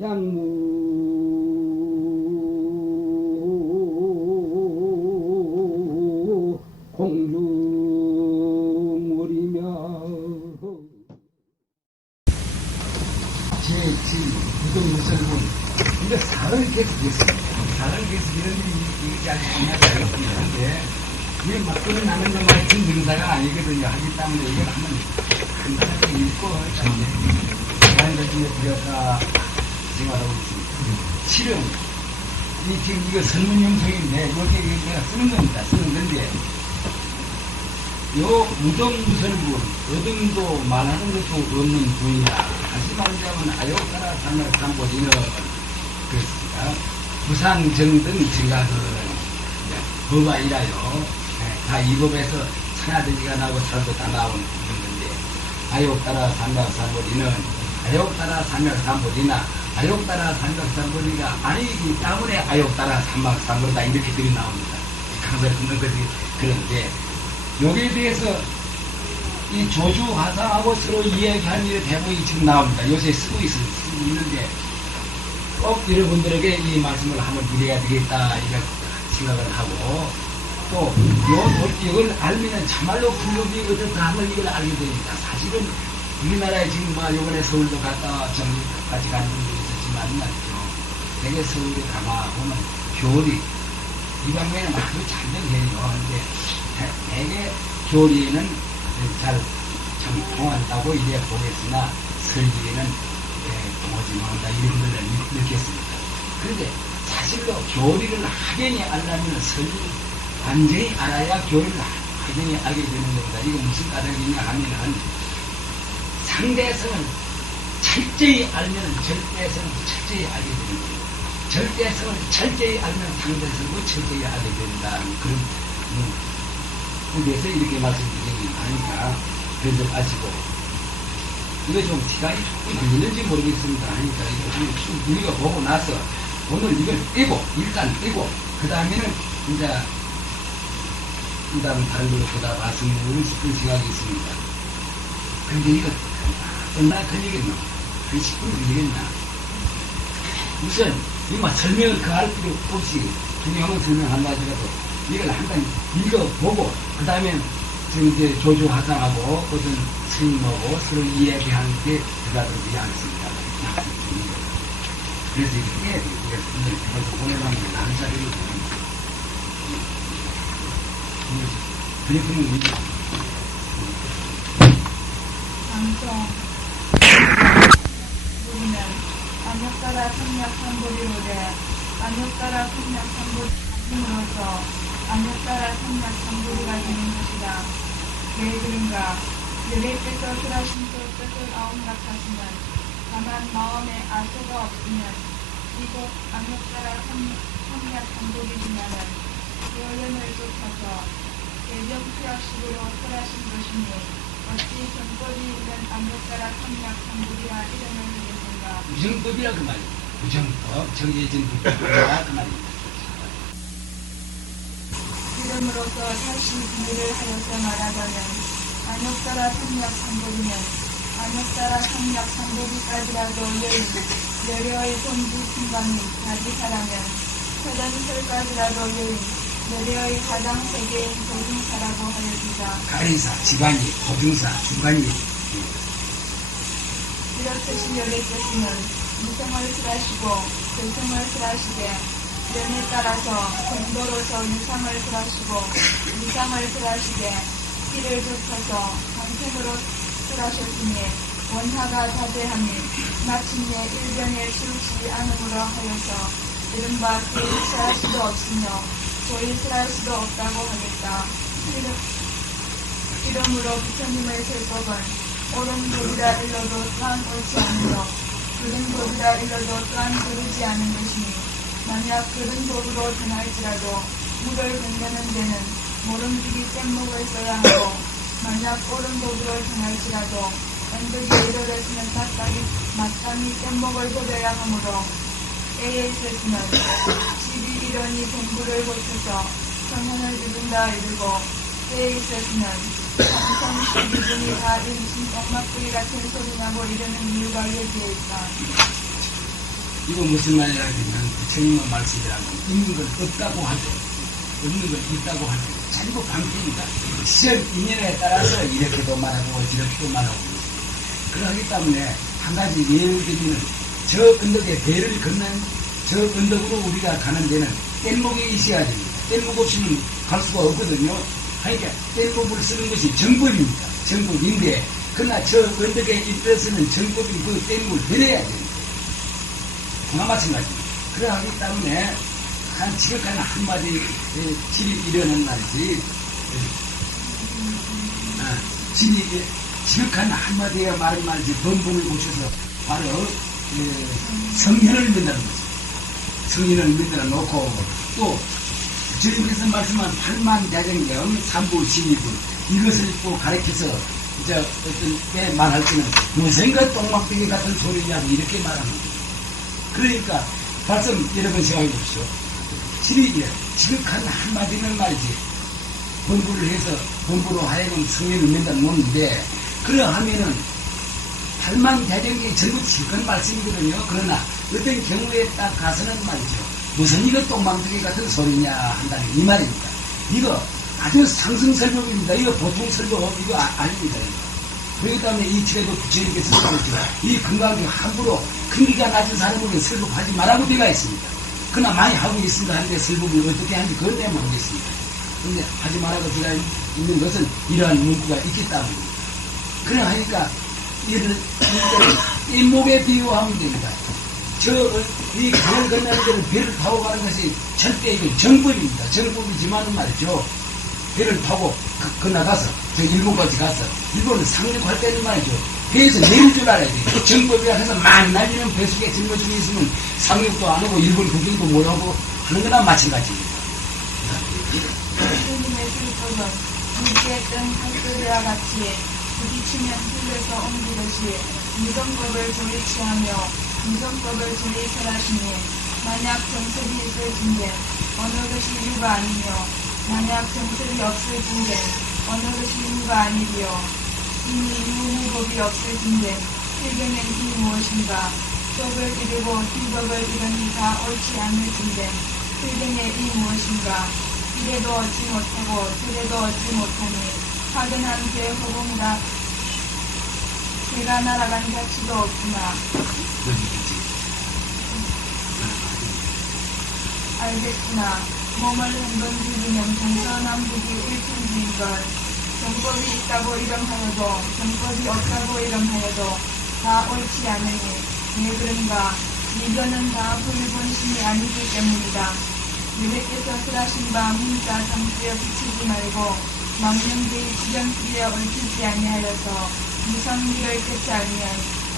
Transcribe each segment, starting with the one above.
양무 공중물이며 제 무덤무설문 근데 사를 계속했습니다. 사를 계속 이런 일이 아직 중요하지 않았는데 이게 막 끝나는 것만 증사가 아니거든요. 하기 때문에 이걸 한번 간단하게 읽고 자연들 중에 들여다 생활하고 있습니다. 실은 지금 이거 설문 영상인데 이렇게 내가 쓰는 겁니다. 쓰는 건데 요 무덤무설문 어등도 말하는 것도 없는 분이라 다시 말하자면 아욕가라 산을 담보지는 그렇습니다. 부산정등 증가는 법아이라요. 다 이 법에서 천하대지가 나고 살도 다 나온 건데 아욕따라 삼각삼보리는 아욕따라 삼각삼보리나 아욕따라 삼각삼보리가 아니기 때문에 아욕따라 삼각삼보리다 이렇게 들이 나옵니다. 강사 듣는 것이 그런데 여기에 대해서 이 조주화상하고 서로 이야기하는 일의 대목이 지금 나옵니다. 요새 쓰고 있는데 꼭 여러분들에게 이 말씀을 한번 드려야 되겠다 이렇게 생각을 하고 또 이걸 알면 참말로 불법이 어떻다 하면 이걸 알게 됩니다. 사실은 우리나라에 지금 요번에 서울도 갔다 정리까지 가는 분도 있었지만 말이죠. 되게 서울에 가보면 교리 이 방면에 아주 잔정해요. 근데 되게 교리에는 잘 통한다고 이래 보겠으나 설계에는 통하지 못한다 이런 걸 느꼈습니다. 그런데 사실로 교리를 확연히 알려면 설계 완전히 알아야 교리를 확연히 알게 되는 겁니다. 이거 무슨 까닭이냐 하면은 상대성을 철저히 알면 절대성을 철저히 알게 되는 거예요. 절대성을 철저히 알면 상대성을 철저히 알게 된다는 그런 그래서 이렇게 말씀드리는 하니까 그래서 아시고 이거 좀 시간이 조금 걸리는지 모르겠습니다. 하니까 이거 좀 우리가 보고 나서 오늘 이걸 일단 떼고 그 다음에는 이제 다른 걸로 보다 말씀을 싶은 생각이 있습니다. 근데 이거 얼마나 걸리겠노? 한 10분 걸리겠나? 우선 이마 설명을 할 필요 없이 중요한 설명한다 하더라도 이걸 한번 읽어보고 그 다음에 지금 이제 조주화상하고 어떤 스님하고 서로 이야기하는 게 들어가도록 하겠습니다. 그래서 이렇게 해야 돼요. 그래서 보내려면 감사드리고 그리고는 방송 우리는 안욕따라 삼약삼보리로되 안욕따라 삼약삼보리로서 안욕따라 삼약삼보리가 되는 것이다. 왜 그런가? 열의 뜻을 하신 뜻을 아웅각하시면 다만 마음에 아소가 없으면 이곳 안욕따라 삼약삼보리지만은 여연을 쫓아서 대병투약식으로 설하신 것이니 어찌 정법이 있는 안욕따라 삼약삼보리라 이름을 하겠는가? 무정법이라 그 말이에요. 무정법, 정해진 법이라 그 말입니다. 이름으로서 다시 비유를 하여서 말하자면 안욕따라 삼약삼보리는 안욕따라 삼약삼보리까지라도 여려의 본지 순간이 다지사라면 서전설까지라도 여려의 가장 세계인 보증사라고 하여주자. 가리사, 지관이, 보증사, 중간이 이렇듯이 여래께서는 무성을 설하시고 결성을 설하시되 면에 따라서 공도로서 유상을 설하시고 유상을 설하시되 끼를 좁혀서 방생으로 설하셨으니 원하가 자제함이 마침내 일변에 치우치지 않음으로 하여서 이른바 교의 설할 수도 없으며 조의 설할 수도 없다고 하겠다. 이름으로 부처님의 설법은 옳은 법이라 일러도 또한 옳지 않으며 그른 법이라 일러도 또한 그르지 않은 것이니 만약 그른 법으로 전할지라도 물을 건너는 데는 모름지기 뗏목을 써야 하고 만약 옳은 법으로 전할지라도 언덕이 이르렀으면 마땅히 뗏목을 버려야 하므로 때에 있었으면 집이 이러니 동부를 고쳐서 성현을 이룬다 이르고 때에 있었으면 삼성 12분이 다 무슨 똥막구리 같은 소리 나고 이러는 이유가 여기에 있다. 이거 무슨 말이라 하면 부처님의 말씀이라면 있는 걸 없다고 할 때, 없는 걸 있다고 할 때, 전부 방패입니다. 시절 인연에 따라서 이렇게도 말하고 저렇게도 말하고 그러기 때문에 한 가지 예를 들면 저 언덕에 배를 건넌 저 언덕으로 우리가 가는 데는 뗏목이 있어야 됩니다. 뗏목 없이는 갈 수가 없거든요. 그러니까 뗏목을 쓰는 것이 정법입니다. 정법인데 그러나 저 언덕에 있어서는 정법인 그 뗏목을 버려야 됩니다. 그와 마찬가지입니다. 그러하기 때문에 한 지극한 한마디 질이 이르는 말이지 지극한 한마디의 말을 말이지 번복을 고쳐서 바로 성현을 만드는 거죠. 성현을 만들어 놓고 또 주님께서 말씀한 8만대장경 3부 12분 이것을 또 가르쳐서 이제 어떤 때 말할 때는 무생과 똥막대기 같은 소리냐고 이렇게 말하는 거죠. 그러니까 말씀 여러분 생각해 보십시오. 지극한 한마디는 말이지 공부를 해서 공부로 하여금 성현을 만들어 놓는데 그러하면은 8만 대장경이 전부 지극한 말씀이거든요. 그러나 어떤 경우에 딱 가서는 말이죠. 무슨 이거 똥망둥이 같은 소리냐 한다는 이 말입니다. 이거 아주 상승설법입니다. 이거 보통 설법 이거 아닙니다. 그렇기 때문에 이 책에도 부처님께서 말했죠. 이 건강에 함부로 큰기가 낮은 사람에게 설법하지 말라고 되어 있습니다. 그러나 많이 하고 있습니다 하는데 설법을 어떻게 하는지 그건 내가 모르겠습니다. 그런데 하지 말라고 제가 있는 것은 이러한 문구가 있기 때문입니다. 그래 하니까 이를 잇목에 비유하면 됩니다. 이 강을 건너는 데는 배를 타고 가는 것이 절대 이건 정법입니다. 정법이지만은 말이죠. 배를 타고 건너가서 저 일본까지 가서 일본은 상륙할 때는 말이죠. 배에서 내릴 줄 알아야 돼요. 정법이라 해서 막 날리는 배 속에 짊어지고 있으면 상륙도 안 하고 일본 구경도 못 하고 하는 거나 마찬가지입니다. 주님의 슬픔은 물기에 뜬 칼소리와 같이 부딪히면 흘려서 옮기듯이 미성법을 조리 취하며 미성법을 조리 설하시니 만약 정설이 있을 진대 어느 것이 유가 아니며 만약 정설이 없을 진대 어느 것이 유가 아니리요 이미 유무법이 없을 진대 필경은 이 무엇인가 법을 이루고 비법을 이루니 다 옳지 않을 진대 필경의 이 무엇인가 이래도 얻지 못하고 저래도 얻지 못하니 파견한 개 허공이라 개가 날아간 가치도 없구나. 알겠구나. 몸을 한번 죽이면 동서남북이 일품지인걸. 정법이 있다고 이름하여도 정법이 없다고 이름하여도 다 옳지 않으니 왜 그런가. 이거는 다 불본심이 아니기 때문이다. 유대께서 설하신 바 문자 장수에 붙이지 말고 망령되이 주전풀이에 얽히지 아니하여서 무상기를 깨지 아니면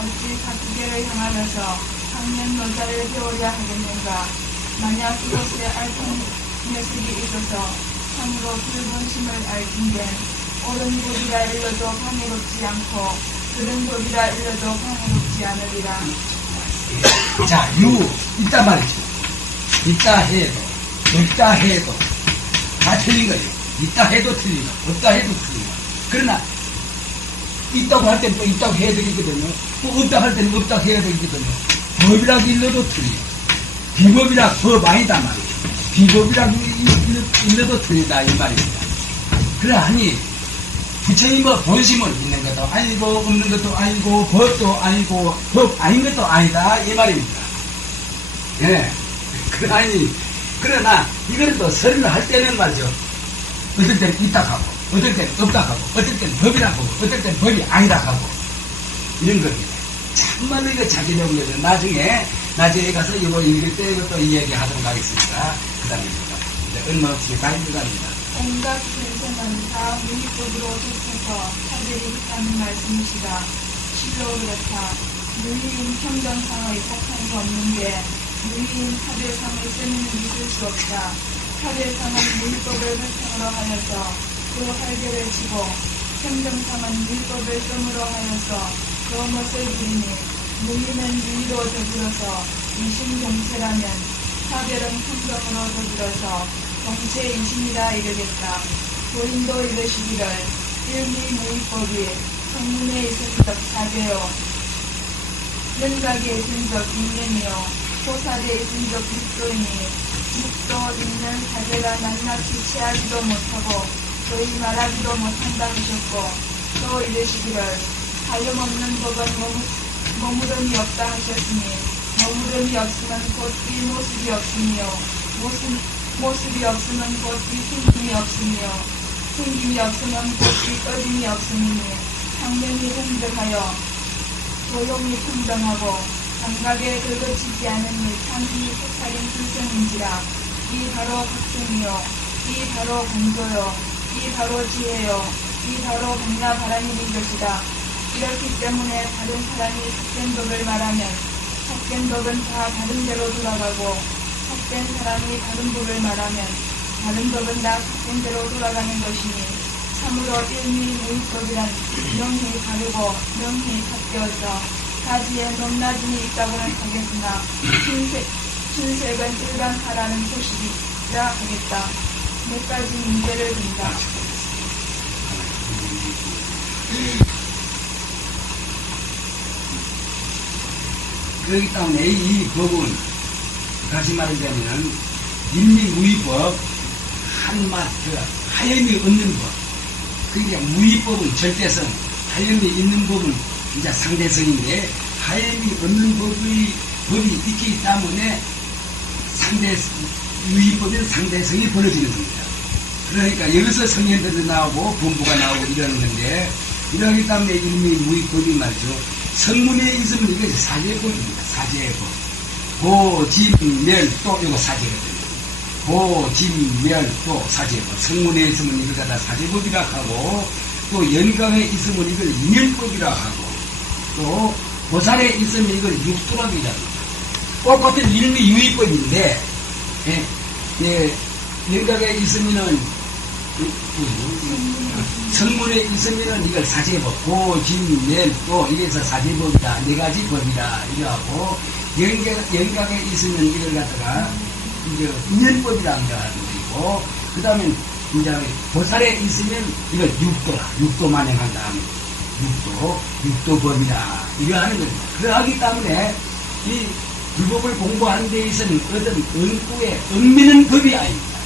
어찌 사기계를 향하여서 학년 노자를 배우려 하겠는가. 만약 이곳에 알통 녀석이 있어서 참으로 불본심을 알긴된 옳은 법이라 일러도 방해롭지 않고 그른 법이라 일러도 방해롭지 않으리라. 자, 있단 말이죠. 있다 해도 없다 해도 다 틀린 거예요. 있다 해도 틀리고 없다 해도 틀리고. 그러나 있다고 할 때는 또 있다고 해야 되거든요. 또 없다 할 때는 없다고 해야 되거든요. 법이라고 일러도 틀려요. 비법이라 법 아니다 말이에요. 비법이라고 일러도 틀리다 이 말입니다. 그러하니 부처님의 본심을 있는 것도 아니고 없는 것도 아니고 법도 아니고 법 아닌 것도 아니다 이 말입니다. 예. 그러나 이걸 또 설을 할 때는 말이죠. 어떨 때는 있다 하고 어떨 때는 없다 하고 어떨 때는 법이라 하고 어떨 때는 법이 아니다 하고 이런 겁니다. 참말로 이거 자기려고 해서 나중에 가서 이거 읽을 때 이것도 이야기하도록 하겠습니다. 그 다음에 이제 얼마 없이 다 읽어갑니다. 온갖 세상은 다 무의법으로 좁혀서 차별이 있다는 말씀이시다. 실로 그렇다. 무의인 평정상의 폭탄이 없는데 무의인 차별상을 쓰는 믿을 수 없다. 차별상은 무의법을 바탕으로 하여서 그 활개를 치고 평정상은 무의법을 씀으로 하여서 그 멋을 부리니 무의는 무의로 더불어서 이심동체라면 차별은 평정으로 더불어서 동체이심이라 이르겠다. 고인도 이르시기를 일미무의법이 성문에 있은 적 사죄요 연각에 있은 적 인연이요 보살의 이승적 육도이니 육도 있는 사제가 낱낱이 취하지도 못하고 거의 말하지도 못한다 하셨고 또 이르시기를 하염없는 법은 머무름이 없다 하셨으니 머무름이 없으면 곧 이 모습이 없으며 모습이 없으면 곧 이 생김이 없으며 생김이 없으면 곧 이 꺼짐이 없으니 상명이 흥정하여 조용히 평정하고 감각에 긁어치지 않은 일 참이 색살인 불성인지라 이 바로 각종이요 이 바로 공조요 이 바로 지혜요 이 바로 백나 바람일인 것이다. 이렇기 때문에 다른 사람이 삭된 법을 말하면 삭된 법은 다 다른 데로 돌아가고 삭된 사람이 다른 법을 말하면 다른 법은 다 삭된 데로 돌아가는 것이니 참으로 일미무의법이란 명히 다르고 명히 삭되어서 가지에 높낮임이 있다고는 하겠으나 춘색은 일반화라는 소식이라 하겠다. 몇 가지 문제를 든다. 그렇기 때문에 이 법은 다시 말하자면 인미무의법 한맛 하염이 없는 법. 그러니까 무의법은 절대성, 하염이 있는 법은 이제 상대성인데 하염이 없는 법이 있기 때문에 유의법인 상대성이 벌어지는 겁니다. 그러니까 여기서 성현들도 나오고 본부가 나오고 이러는 건데 이러기 때문에 이름이 무의법이 말이죠. 성문에 있으면 이것이 사제법입니다. 사제법. 고진멸도 이거 사제거든요. 고진멸도 사제법. 성문에 있으면 이걸 갖다 사제법이라 하고 또 연강에 있으면 이걸 인연법이라 하고 또 보살에 있으면 이걸 육도라고 합니다. 똑같은 일미 유의법인데 연강에 있으면은 성문에 있으면은 이걸 사제법, 고진멸도 이래서 사제법이다. 네 가지 법이다. 이러고 연강에 있으면 이걸 갖다가 이제 인연법이라는 거고 그 다음에 이제 보살에 있으면 이걸 육도 만행한다. 육도법이다. 이거 하는 겁니다. 그러하기 때문에 이 불법을 공부하는 데 있어서는 어떤 은구에 얽매는 법이 아닙니다.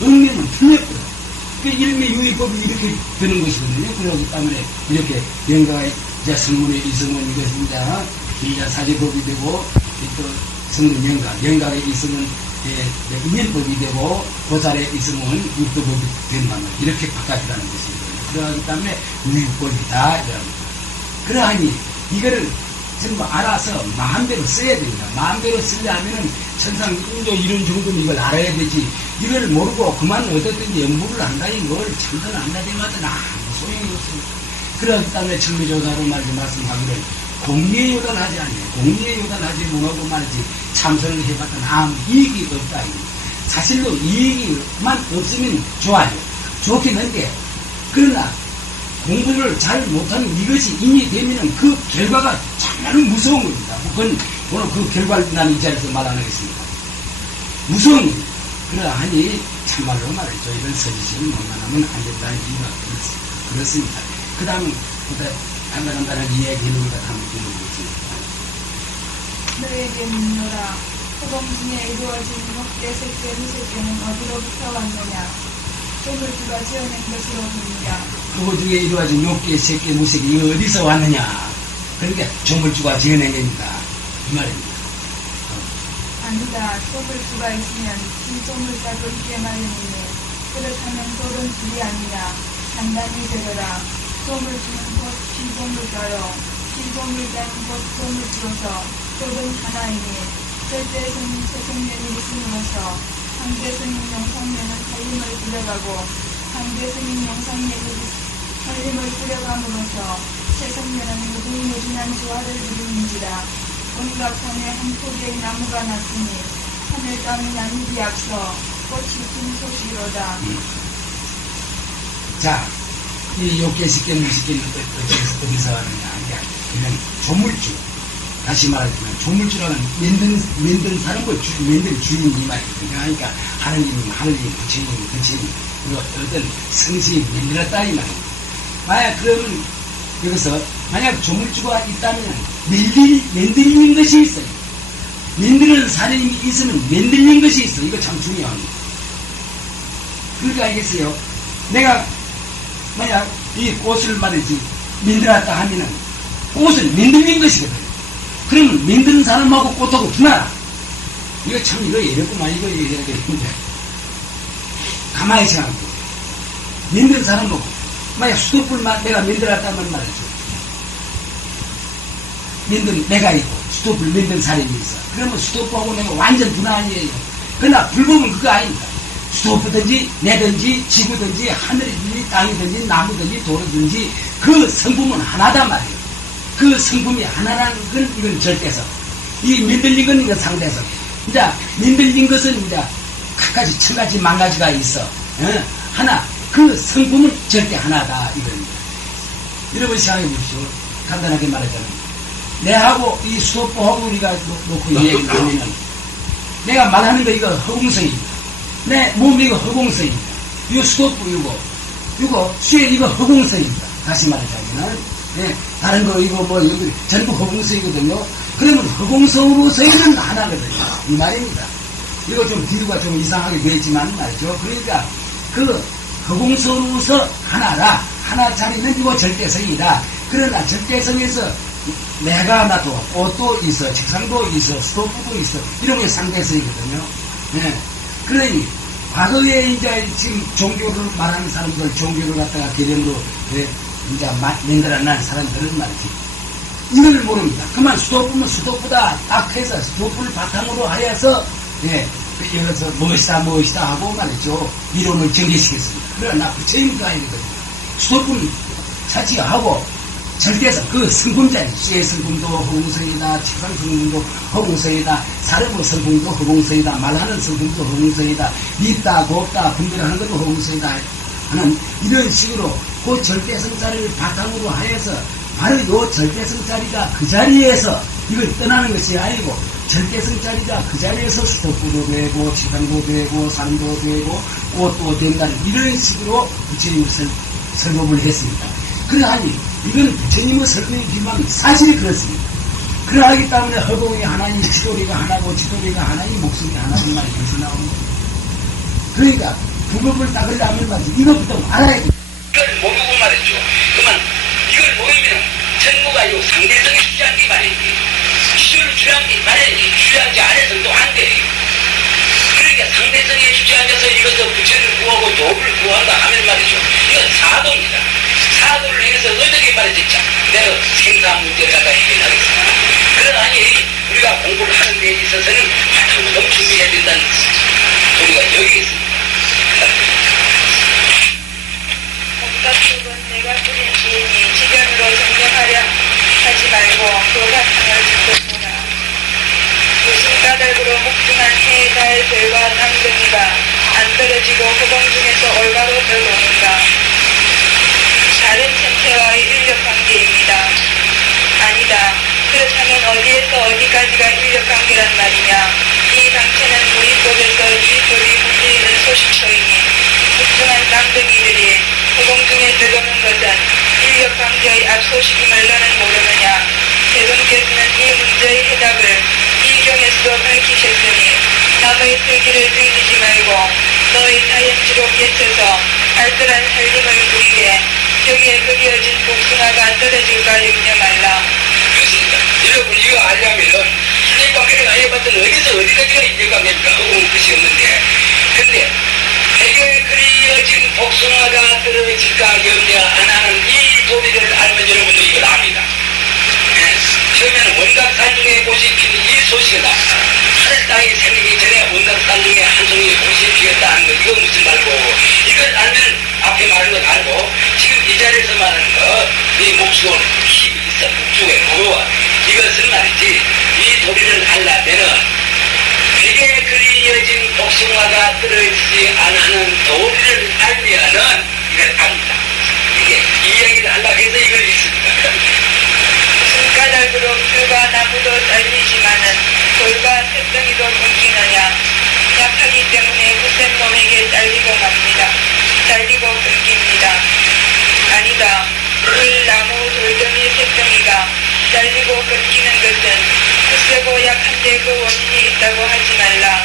얽매는 틀렸거든요. 그 일미유의법이 이렇게 되는 것이거든요. 그러기 때문에 이렇게 연가에 이제 성문에 있으면 이것이 이제 사제법이 되고 또 성문 연가에 있으면 인연법이 되고 보살에 있으면 육도법이 된다면 이렇게 바꿔주라는 것이거든요. 그러기 때문에 유의법이다. 그러하니 이거를 전부 알아서 마음대로 써야 됩니다. 마음대로 쓰려면은 천상 인조 이런 정도는 이걸 알아야 되지. 이걸 모르고 그만 어떻든지 연구를 한다 이걸 참선을 한다 되마다 아무 소용이 없습니다. 그렇기 때문에 천미조사로 말씀하기를 공리요단하지 않아요. 공리요단하지 못하고 말이지 참선을 해봤더니 아무 이익이 없다. 사실로 이익이만 없으면 좋아요. 좋긴 한데 그러나 공부를 잘 못하는 이것이 인이 되면은 그 결과가 정말 무서운 겁니다. 그건 오늘 그 결과를 난 이 자리에서 말 안 하겠습니다. 무서운 겁니다. 그러하니 참말로 말이죠. 이런 서지식을 못만하면 안 된다는 이유가 그렇습니다. 그 다음에 간단한 이야기를 한번 들어보겠습니다. 너에게 묻노라. 호동중에 이루어진 목대, 색대, 무색대는 어디로부터 왔느냐? 조물주가 지어낸 것으로 보느냐? 그거 중에 이루어진 욕계, 색계, 무색이 이거 어디서 왔느냐? 그러니까 조물주가 지어낸 겁니다. 이 말입니다. 아니다. 조물주가 있으면 진조물자도 있게 마련이니 그렇다면 돌은 둘이 아니냐? 단단히 들으라. 조물주는 곧 피조물자요. 피조물자는 곧 조물주로서 돌은 하나이니 절대성인 최성면이 있음으로써 상대성인 영상면은 살림을 부려가고 상대성인 영상면이 살림을 부려감으로써 최성면은 무궁무진한 조화를 이루는지라. 온갖 산에 한 포기의 나무가 났으니 하늘 땅이 나누기 앞서 꽃이 핀 소식이로다. 자, 이 욕계, 식계, 무식계는 어디서 하느냐? 이건 조물주. 다시 말하자면 조물주라는 만든 사람과 만든 주인이 말이거든요. 그러니까 하느님, 부처님, 어떤 성신이 만들었다 이 말입니다. 만약 그러면 여기서 만약 조물주가 있다면 만들리는 것이 있어요. 만드는 사람이 있으면 만들린 것이 있어. 이거 참 중요합니다. 그러니까 알겠어요. 내가 만약 이 꽃을 말이지 만들었다 하면은 꽃을 만들린 것이거든. 그러면 만드는 사람하고 꽃하고 분하라. 이거 참 이거 이랬구만. 이거 얘기해야 되는데 가만히 생각해. 만드는 사람하고 만약 수도불만 내가 만들었다면 말이죠. 내가 있고 수도불 만든 사람이 있어. 그러면 수도불하고 내가 완전 분한이에요. 그러나 불법은 그거 아닙니다. 수도부든지 내든지 지구든지 하늘이든지 땅이든지 나무든지 돌이든지 그 성품은 하나단 말이에요. 그 성품이 하나라는 건 이건 절대성. 이 만들린 건 이건 상대성. 이제 만들린 것은 이제 각가지 천가지 만가지가 있어. 하나 그 성품은 절대 하나다 이겁니다. 여러분 생각해 보십시오. 간단하게 말하자면 내하고 이 수도부하고 우리가 놓고 얘기를 하면은 내가 말하는 거 이거 허공성입니다. 내 몸이 이거 허공성입니다. 이 수도부 이거 수액 이거 허공성입니다. 다시 말하자면은 다른 거 이거 뭐 여기 전부 허공성이거든요. 그러면 허공성으로서는 하나거든요. 이 말입니다. 이거 좀 비유가 좀 이상하게 되지만 말이죠. 그러니까 그 허공성으로서 하나라. 하나짜리는 이거 절대성이다. 그러나 절대성에서 내가 나도 옷도 있어, 책상도 있어, 수도부도 있어. 이런 게 상대성이거든요. 그러니 과거에 이제 지금 종교를 말하는 사람들, 종교를 갖다가 개념으로 이제 만들어낸 사람들은 말이지. 이걸 모릅니다. 그만 수도부면 수도부다 딱 해서 수도부를 바탕으로 하여서 여기서 무엇이다 하고 말이죠. 이론을 전개시켰습니다. 그러나 부처님도 아니거든요. 수도부는 차치하고 절대성, 그 성품자리, 수의 성품도 허공성이다, 책상 성품도 허공성이다, 사람의 성품도 허공성이다, 말하는 성품도 허공성이다, 믿다, 곱다, 분별하는 것도 허공성이다 하는 이런 식으로 그 절대성 자리를 바탕으로 하여서 바로 이 절대성 자리가 그 자리에서 이걸 떠나는 것이 아니고 절대성 자리가 그 자리에서 수도부도 되고, 책상도 되고, 사람도 되고, 꽃도 된다는 이런 식으로 부처님을 설법을 했습니다. 그러하니 이건 부처님의 설명이 비만 사실이 그렇습니다. 그러하기 때문에 허공이 하나니 지도리가 하나고 지도리가 하나니 목숨이 하나인 말이 여기서 나옵니다. 그러니까 불법을 닦으려면 말이죠. 이것부터 알아야 돼요. 이걸 모르고 말이죠. 그만 이걸 모르면 전부가 요 상대성이 주장기 말이지. 기술을 주장기 말이지. 주장지 안에서 또 안 돼. 그러니까 상대성에 주장해서 이것을 부처를 구하고 도를 구한다 하면 말이죠. 이건 사도입니다. 사도를 해서 어떻게 말이지. 내가 생사 문제를 갖다 해결하겠습니다. 그러나니 우리가 공부를 하는 데 있어서는 바탕부터 준비해야 된다는 소리가 여기 있습니다. 법각속은 내가 뿌린 지인이 지견으로 정정하려 하지 말고 그 바탕을 짓고보라. 무슨 까닭으로 목중한 해에 달 별과 남등이가 안 떨어지고 허공 중에서 올바로 들어오는가. 다른 천체와의 인력관계입니다. 아니다. 그렇다면 어디에서 어디까지가 인력관계란 말이냐. 이 당체는 무의법에서 유의법이 문제있는 소식처이니 목중한 남등이들이 허공 중에 들어오는 것은 인력관계의 앞소식임을 너는 모르느냐. 대동께서는 이 문제의 해답을 이 경에서도 밝히셨으니 남의 슬기를 들이지 말고 너의 자연지로 비춰서 알뜰한 살림을 누리게 여기에 그려진 복숭아가 떨어질까 염려 말라. 그렇습니다. 여러분 이거 알려면은 인력관계를 알려봤더니 어디서 어디까지가 인력관계입니까? 허공은 뜻이 없는데. 근데 되게 그려진 복숭아가 떨어질까 염려 안 하는 이 도리를 알면 여러분도 이걸 압니다. 처음에는 원각산 중에 꽃이 피는 이 소식이다. 하늘 땅이 생기기 전에 원각산 중에 한 송이 꽃이 피었다는 거 이거 무슨 말고 이걸 알면 앞에 말하는 걸 알고 지금 이 자리에서 말하는 거 이 목수원 힘이 있어 북쪽에 보여 이것은 말이지 이 도리를 알려면은 되게 그려진 복숭아가 떨어지지 않는 도리를 알면은 이걸 압니다. 이게 이야기를 하려고 해서 이걸 읽습니다. 무슨 까닭으로 풀과 나무도 잘리지만은 돌과 쇳덩이도 끊기느냐. 약하기 때문에 굳센 놈에게 잘리고 맙니다. 잘리고 끊깁니다. 아니다. 물, 나무, 돌덩이, 쇳덩이가 잘리고 끊기는 것은 굳세고 약한 절대 그 원인이 있다고 하지 말라.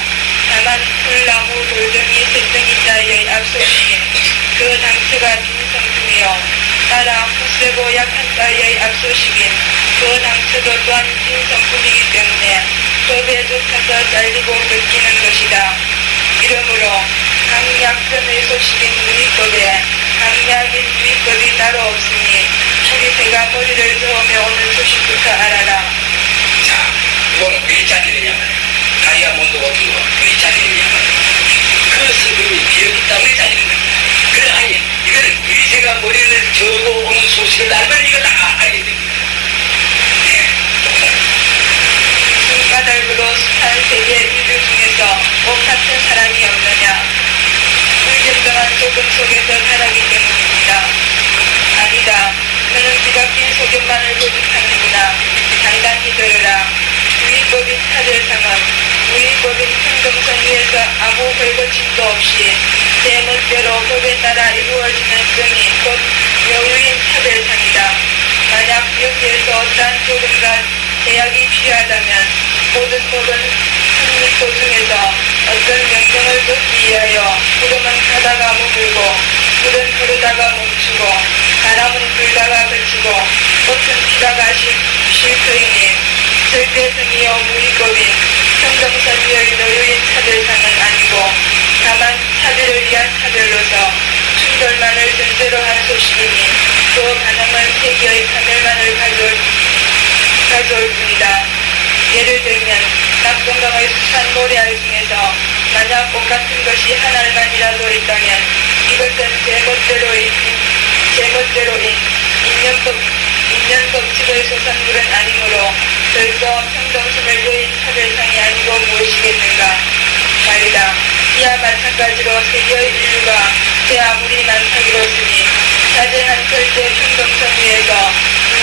다만 풀나무 돌덩이 셋등이 따위의 앞서시긴 그 당수가 빈성품이요 따라 후세고 약한 따위의 앞서시긴 그 당수도 또한 빈성품이기 때문에 법에 쫓아서 잘리고 뺏기는 것이다. 이러므로 강약전의 소식인 유의법에 강약인 유의법이 따로 없으니 우리 배가 머리를 저으며 오는 소식부터 알아라. 자, 이거는 왜 잘리느냐면 다이아몬드 같은 거 왜 잘리느냐면 그 성금이 기억이 때문에 잘리는 겁니다. 그래 아니 이거는 위세가 머리를 저고 오는 소식을 알면 이거 다 알게 됩니다. 네, 손바닥으로 숱한 세계 인류 중에서 옥 같은 사람이 없느냐. 불균등한 소금 속에서 살아기 때문입니다. 아니다. 너는 뒤바뀐 소금만을 고집하는구나. 단단히 들으라. 유의법인 차별상은 유의법인 평등선 위에서 아무 별거침도 없이 제 멋대로 법에 따라 이루어지는 정의 곧 여유인 차별상이다. 만약 여기에서 어떠한 조금과 제약이 필요하다면 모든 법은 성립도 중에서 어떤 명령을 쫓기 위하여 구름은 가다가 머물고 불은 흐르다가 멈추고 바람은 불다가 그치고 꽃은 피다가 쉴 터이니 절대성이요 무의법인 평등선 위의 여유인 차별상은 아니고 다만 차별을 위한 차별로서 충돌만을 전제로 한 소식이니 또 가능한 세계의 파멸만을 가져올 뿐이다. 예를 들면 낙동강의 수산 모래알 중에서 만약 꽃 같은 것이 한 알만이라도 있다면 이것은 제멋대로인 인연법칙의 소산물은 아니므로 벌써 평등심을 보인 차별상이 아니고 무엇이겠는가 말이다. 이와 마찬가지로 세계의 인류가 제 아무리 많다기로으니 자제한 절대 평등선 위에서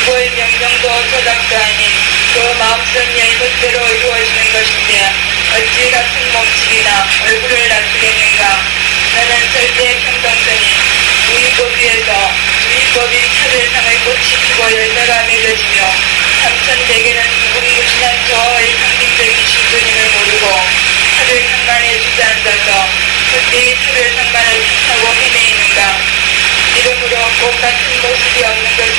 누구의 명령도 조작도 아닌 그 마음선 위의 것대로 이루어지는 것인데 어찌 같은 몸집이나 얼굴을 낮추겠는가. 나는 절대 평등선이 유의법 위에서 유의법인 차별상의 꽃이 피고 열매가 맺어지며 3100에는 누구리 무신한 저의 상징적인 실존임을 모르고 차별상만에 주저앉아서 그때의 차별상만을 택하고 헤매이는가. 이러므로 꽃 같은 모습이 없는 것은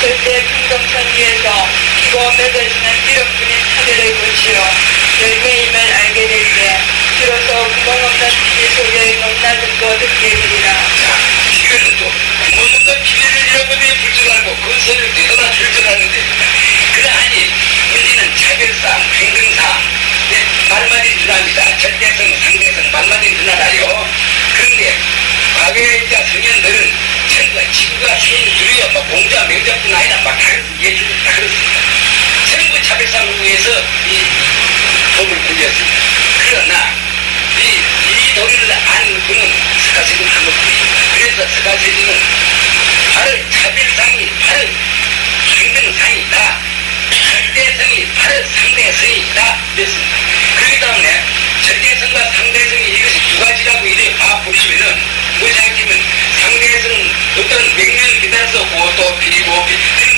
절대 평등선 위에서 피고 맺어지는 이름뿐인 차별의 꽃이요 열매임을 알게 될 때 비로소 구멍없는 피리 속의 높낮음도 듣게 되리라. 자, 이거는 또 구멍없는 피리를 잃어버리에 불증하고 그 소리를 되돌아 결정하는데 그러하니 문제는 차별상, 평등상 말만이 누나입니다. 절대성, 상대성 말만이 누나라요. 그런데 과거의 성현들은 전부 지구가 수인 줄이요 뭐 공자 명자뿐 아니라 막 예술이 다 그렇습니다. 전부 차별상 위에서 이 법을 굴렸습니다. 그러나 이 도리를 안 그는 스카세진 한 것뿐입니다. 그래서 스카세진은 바로 차별상이 바로 평등상이다. 절대성이 바로 상대성이다. 그랬습니다. 그렇기 때문에 절대성과 상대성이 이것이 두 가지라고 이래 봐버리면은 뭐냐면 상대성은 어떤 명령을 기다려서 또 비리고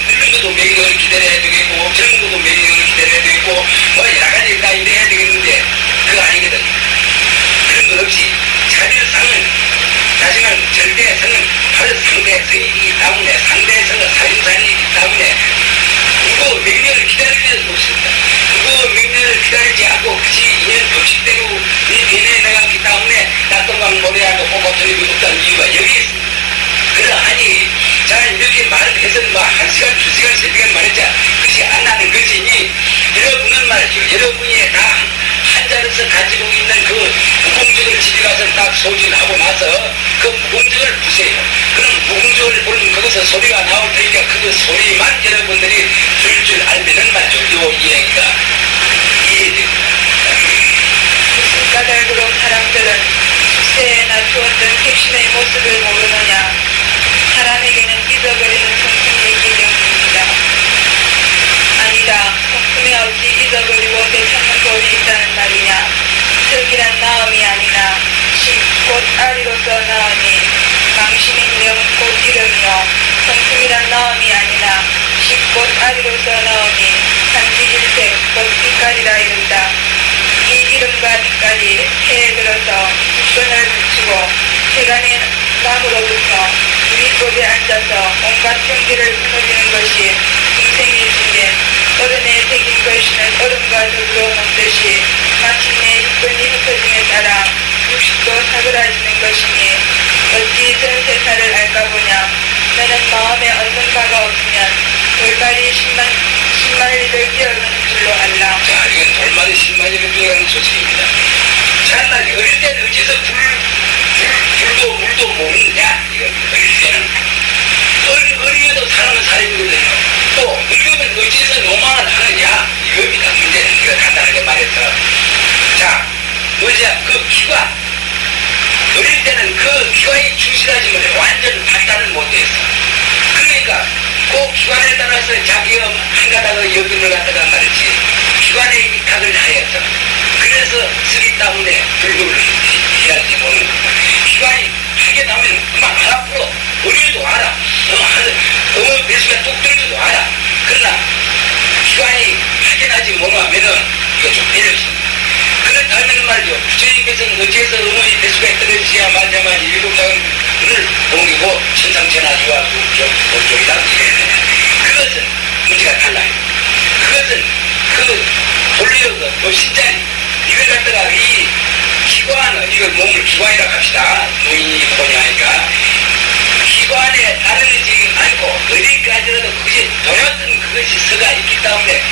이런 것도 명령을 기다려야 되겠고 저런 것도 명령을 기다려야 되겠고 뭐 여러 가지 다 이래야 되겠는데 그거 아니거든. 그런 것 없이 차별상은 하지만 절대성은 바로 상대성이기 때문에 상대성은 살인상이기 때문에 누구 명령을 기다리는 것입니다. 누구 명령을 기다리지 않고 그시 인연 법칙대로 이 변해 나가기 때문에 낙동강 모래하고 꼬꼬터리고 없다는 이유가 여기 있습니다. 그러하니 자 이렇게 말을 해서 뭐 1시간, 2시간, 3시간 말했자 그것이 안 나는 것이니 여러분은 말이죠. 여러분이 다 한자로서 가지고 있는 그 무공적을 집에 가서 딱 소진하고 나서 그 무공적을 부세요. 그럼 무공적을 부르면 거기서 소리가 나올 테니까 그 소리만 여러분들이 들을 줄 알면은 말이죠. 요 이야기가 이해됩니다. 무슨 까닭으로 사람들은 수세에 낮추었던 핵심의 모습을 모르느냐. 사람에게는 잊어버리는 성품이 있기 때문입니다. 아니다. 성품에 어찌 잊어버리고 되찾는 법이 있다는 말이냐. 흙이란 나음이 아니나 곧 아리로서 나으니 망신인 명곧 이름이요 성품이란 나음이 아니나 곧 아리로서 나으니 산지질색 곧 빛깔이라 이른다. 이른과 빛깔이 해에 들어서 끈을 붙이고 세간의 나무로부터 유리법에 앉아서 온갖 경계를 무너지는 것이 인생의 중에 어른의 새긴 것이는 얼음과 더불어 먹듯이 마침내 육근이 흩어짐에 따라 육식도 사그라지는 것이니 어찌 전세사를 알까 보냐. 너는 마음에 얻는 바가 없으면 돌발이 10만리를 뛰어가는 줄로 알라. 자, 이건 돌발이 10만리를 뛰어가는 소식입니다. 차라리 어릴 때는 어째서 불도 물도 모르느냐, 이거 어릴 때는. 어리에도 사람은 살인거든요. 또 늙으면 어째서 노망을 하느냐, 이겁니다. 문제는 이거 간단하게 말해서. 자, 뭐냐, 그 기관. 어릴 때는 그 기관이 충실하지만 완전 발달을 못했어. 그러니까 그 기관에 따라서 자기가 한 가닥의 여김을 갖다가 말이지 기관에 입학을 하였어. 그래서 쓰기 때문에 불구를 해야지 모르는 거야. 기관이 하게 나면 그만 알아 풀어. 어리에도 알아. 어머 배수가 뚝 떨어져도 알아. 그러나 기관이 하게 나지 못하면은 이거 좀 배려심. 그렇다면 말이죠. 부처님께서는 어째서 어머니 배수가 떨어지야 말자마자 7장을 옮기고 천상천하지와 수족이다 이랬느냐. 그것은 문제가 달라요. 그것은 그 돌려서 법신자리 이걸 갖다가 이 기관을 이걸 몸을 기관이라고 합시다. 노인이 뭐냐니까 기관에 따르지 않고 어디까지라도 그것이 도였던 그것이 서가 있기 때문에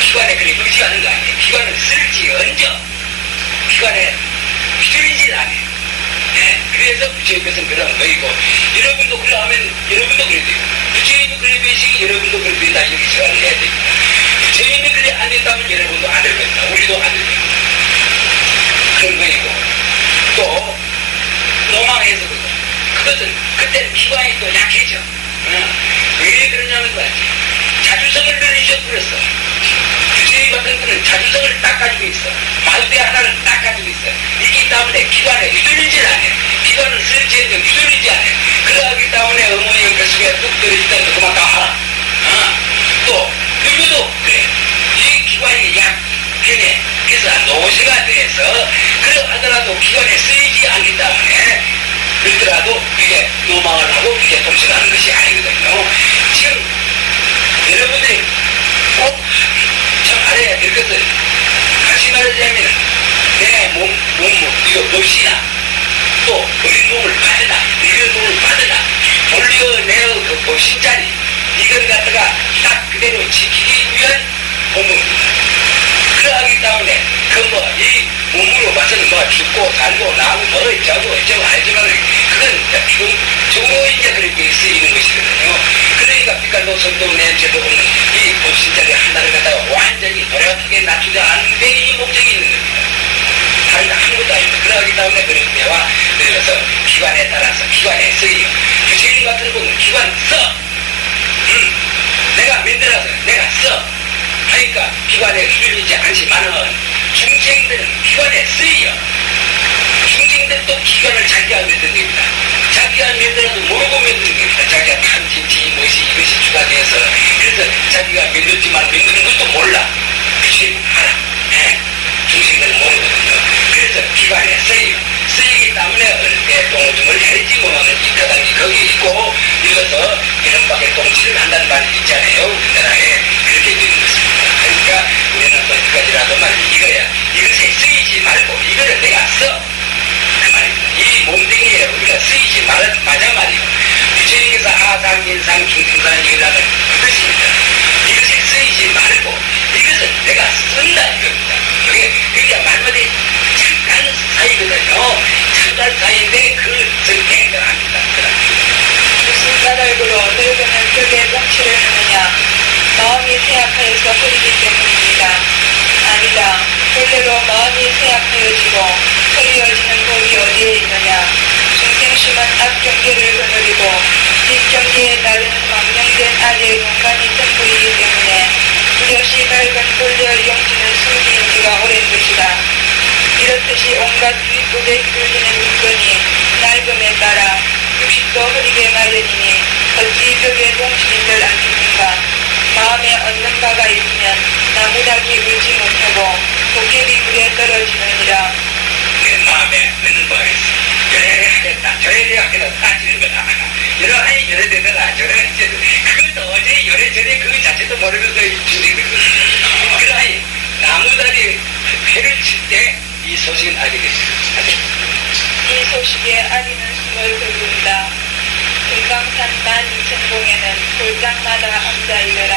기관에 그리 의지하는 거 아니에요. 기관을 쓸지 얹어. 기관에 휘둘리지 않아요. 네, 그래서 부처님께서는 그런 거이고 여러분도 그러하면 여러분도 그래야 돼요. 부처님이 그래 되시기 여러분도 그래 된다 이렇게 생각을 해야 돼요. 부처님이 그래 안 된다면 여러분도 안 될 겁니다. 우리도 안 될 겁니다. 그런 거이고 또 노망해서 그것은 그때는 기관이 또 약해져. 왜 그러냐면 말이지. 자주성을 늘리셔버렸어. 부처님 같은 분은 자주성을 딱 가지고 있어. 말대 하나를 딱 가지고 있어. 있기 때문에 기관에 휘둘리지 않아. 기관을 설치해도 휘둘리지 않아. 그러기 때문에 어머니의 뱃속에 뚝 떨어질 때는 그만 다 하라. 또 여기도 그래. 이 기관이 약해네. 그래서 노쇠가 돼서 그래 하더라도 기관에 쓰이지 않기 때문에 그렇더라도 이게 노망을 하고 이게 동실하는 것이 아니거든요. 지금 여러분들이 꼭 참 알아야 될 것은 다시 말하자면 내 이거 몹시나 또 어린 몸을 받으라 이런 몸을 받으라 돌려내어 그 법신자리 이걸 갖다가 딱 그대로 지키기 위한 공부입니다. 그러하기 때문에 이 몸으로 봐서는 죽고 살고 나고 어쩌고 하지만 그건 좋은 이제 그렇게 쓰이는 것이거든요. 그러니까 빛깔도 성도 냄새도 없는 이 법신자리 하나를 갖다가 완전히 도려하게 낮추지 않는 게 이 목적이 있는 겁니다. 다른 아무것도 아닙니다. 그러기 때문에 그런 데와 그래서 기관에 따라서 기관에 쓰이요. 부처님 같은 분은 기관 써. 내가 만들어서 내가 써. 하니까 기관에 휘둘리지 않지만은 중생들은 기관에 쓰이요. 중생들도 기관을 자기가 만든 겁니다. 자기가 만들어도 모르고 만든 겁니다. 자기가 탐진치 무엇이 이것이 추가돼서 그래서 자기가 만들지만 만드는 것도 몰라. 그치? 알아. 네. 중생들은 모르거든요. 그래서 기관에 쓰이요. 쓰이기 때문에 어릴 때 똥오줌을 해지 못하는 이 가닥이 거기 있고 이어서 이런밖에 똥칠을 한다는 말이 있잖아요. 우리나라에 그렇게 되는 것입니다. 그러니까 우리는 어디까지라도 말이지 이거야. 이것에 쓰이지 말고 이거를 내가 써. 그 말입니다. 이 몸뚱이에 우리가 쓰이지 마자 말이요. 부처님께서 하상, 인상, 중생상 이거라는 그것입니다. 이것에 쓰이지 말고 이것을 내가 쓴다 이겁니다. 그게 말마디 잠깐 사이거든요. 잠깐 사이인데 그 성격을 합니다. 무슨 까닭으로 늙으면 벽에 꽁치를 하느냐. 마음이 쇠약하여서 흐리기 때문입니다. 아니다. 본래로 마음이 쇠약하여지고 흐리어지는 법이 어디에 있느냐. 중생심은 앞경계를 거느리고 뒷경계에 따르는 망령된 아재의 공간이 전부이기 때문에 뚜렷이 밝은 본래의 용지는 숨긴 지가 오랜 것이다. 이렇듯이 온갖 윗부에 휘둘리는 물건이 낡음에 따라 육식도 흐리게 마련이니 어찌 벽에 동치리들 않겠는가. 마음에 얻는 바가 있으면 나무닥이 울지 못하고 도깨비 물에 떨어지느니라. 내 마음에 드는 바가 있어. 그래 하겠다. 저래 하겠다. 따지는 거다. 여러하니 여러 되더라. 저래 이제 그걸 도저히 요래저래 그 자체도 모르면서 주는 거야. 그러하니 나무다리 회를 칠 때 이 소식은 알리겠습니다. 이 소식에 아리는 숨을 돋는다. 금강산 12,000봉에는 골장마다 앉아있으라.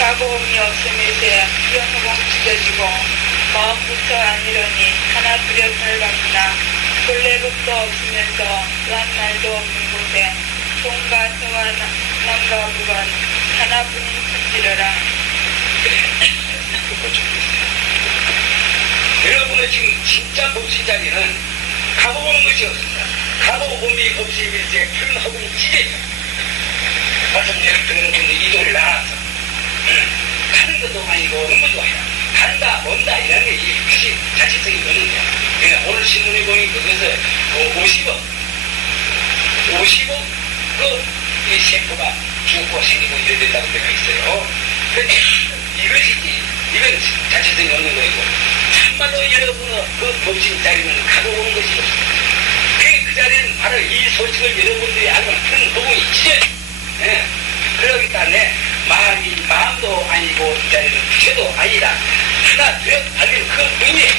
가고음이 없음일세 연호봉 찢어지고 마음부터 아니러니 하나 두렵을 받으나 본래법도 없으면서 란말도 없는 곳에 동과 서와 남과 북은 하나뿐인 천지르라. 여러분은 지금 진짜 법신 자리는 가보는 것이 없습니다. 가보음이 없으면서 큰 허공이 찢어져. 말씀드린 그런 분들 이동을 나눠서 가는 것도 아니고 오는 것도 아니라 간다 온다 이라는 게 이것이 자체성이 없는 거야. 그러니까 오늘 신문에 보니 그것을 50억 이 세포가 죽고 생기고 이래 된다고 되어 있어요. 그런데 이건 자체성이 없는 거이고 참말로 여러분은 그 법신 자리는 가고 오는 것이 없습니다. 그 자리는 바로 이 소식을 여러분들이 알면 큰 허공이 찢어져. 그렇기 때문에 마음도 아니고 이 자리는 부채도 아니라 하나 되어 달린 그 분이에요.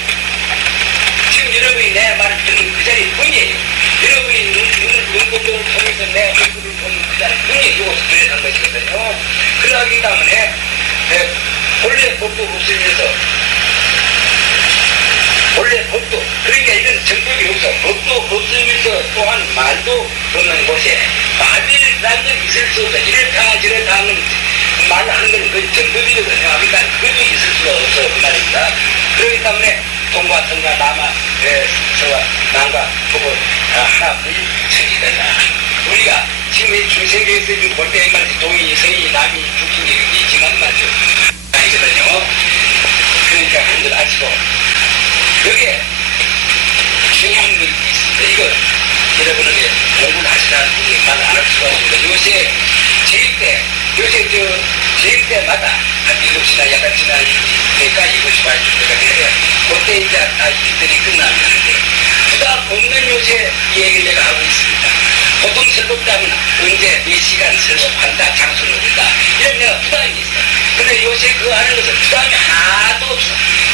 지금 여러분이 내 말을 듣는 그 자리 분이에요. 여러분이 눈곱을 통해서 내 얼굴을 보는 그 자리 분이 이곳을 들여간 것이거든요. 그러기 때문에 본래 법도 없으면서 원래 법도 그러니까 이건 정법이 없어. 법도 없으면서 또한 말도 없는 곳에 말이라는 건 있을 수 없어. 이렇다 저렇다 하는 말하는 건 그 정법이거든요. 그러니까 그것도 있을 수가 없어 그 말입니다. 그렇기 때문에 동과 서가 남아 서와 남과 북은 하나뿐인 천지다. 우리가 지금 이 중생교에서 볼 때 말이지 동이 서이 남이 북인이 있지만 말이죠. 아니거든요. 그러니까 한들 아시고 여기에 중요한 것이 있습니다. 이거 여러분에게 공부를 하시라는 분이 말 안 할 수가 없습니다. 요새 제일 때마다 한 7시나 8시나 내가 이것이 봐줄 때가 되면 그때 이제 이들이 끝나면 하는데 부담 없는 요새 이 얘기를 내가 하고 있습니다. 보통 설법자면 언제 몇 시간 설법한다 장소를 어딘다 이런 내가 부담이 있어. 근데 요새 그거 하는 것은 부담이 하나도 없어.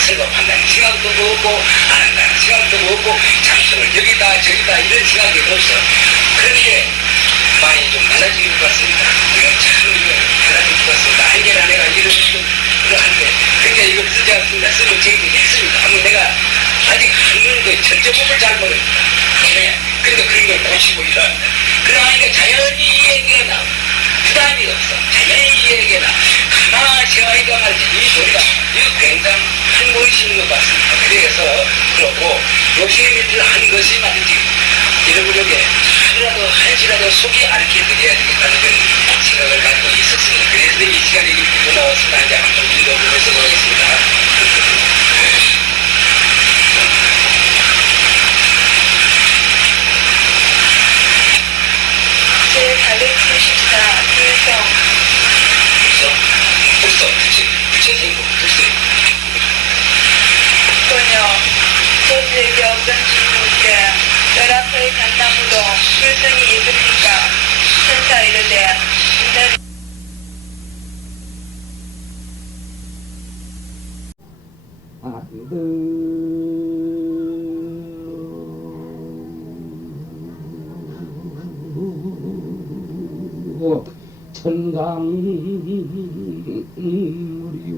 설법한다는 시간도 없고 안 한다는 시간도 없고 장소를 여기다 저기다 이런 시간이 없어. 그런데 많이 좀 달라진 것 같습니다. 참 달라진 것 같습니다. 한계나 내가 이런 그러한데 그러니까 이걸 쓰지 않습니다. 쓰고 제게 읽습니다. 한번 내가 아직 하는 그 전제법을 잘 모릅니다. 근데 그런 걸 고치고 이러합니다. 그러니까 자연히 이 얘기가 나오고 부담이 없어. 자연히 이 얘기가 나오고 가만히 생각하니까 말이지 이 소리가 이거 굉장히 큰 것이 있는 것 같습니다. 그래서 그렇고 요새 일을 한 것이 말이지 여러분에게 한시라도 속이 앓게 드려야 되겠다는 그런 생각을 가지고 있었습니다. 그래서 이 시간에 읽고 나왔습니다. 이제 한번 읽어보면서 가겠습니다. 제474 불성 부채생고 소녀 소지에게 없던 진국에 열앞의 단나무도 불성이 있으니까 천사 이르되 있는 천강 무리요